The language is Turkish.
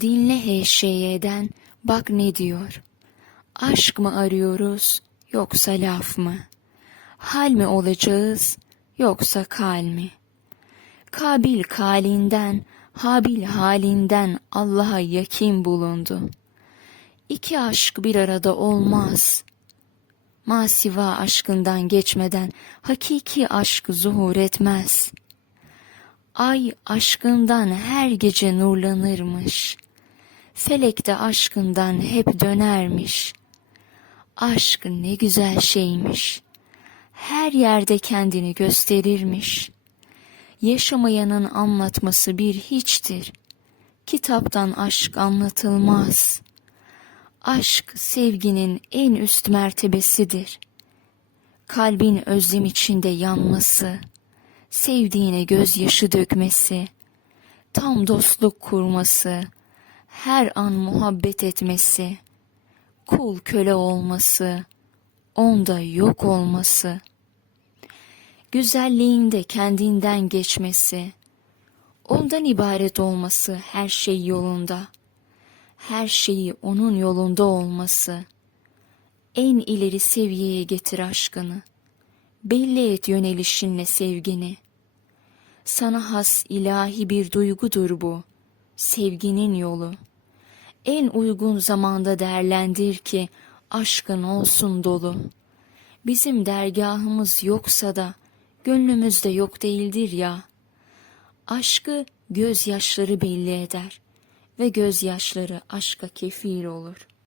Dinle HŞY'den bak ne diyor. Aşk mı arıyoruz yoksa laf mı? Hal mi olacağız yoksa kal mi? Kabil kalinden, Habil halinden Allah'a yakin bulundu. İki aşk bir arada olmaz. Masiva aşkından geçmeden hakiki aşk zuhur etmez. Ay aşkından her gece nurlanırmış. Felek de aşkından hep dönermiş. Aşk ne güzel şeymiş. Her yerde kendini gösterirmiş. Yaşamayanın anlatması bir hiçtir. Kitaptan aşk anlatılmaz. Aşk sevginin en üst mertebesidir. Kalbin özlem içinde yanması, sevdiğine gözyaşı dökmesi, tam dostluk kurması, her an muhabbet etmesi, kul köle olması, onda yok olması, güzelliğinde kendinden geçmesi, ondan ibaret olması her şey yolunda, her şeyi onun yolunda olması, en ileri seviyeye getir aşkını, belli et yönelişinle sevgini. Sana has ilahi bir duygudur bu, sevginin yolu. En uygun zamanda değerlendir ki aşkın olsun dolu. Bizim dergahımız yoksa da gönlümüzde yok değildir ya. Aşkı gözyaşları belli eder ve gözyaşları aşka kefil olur.''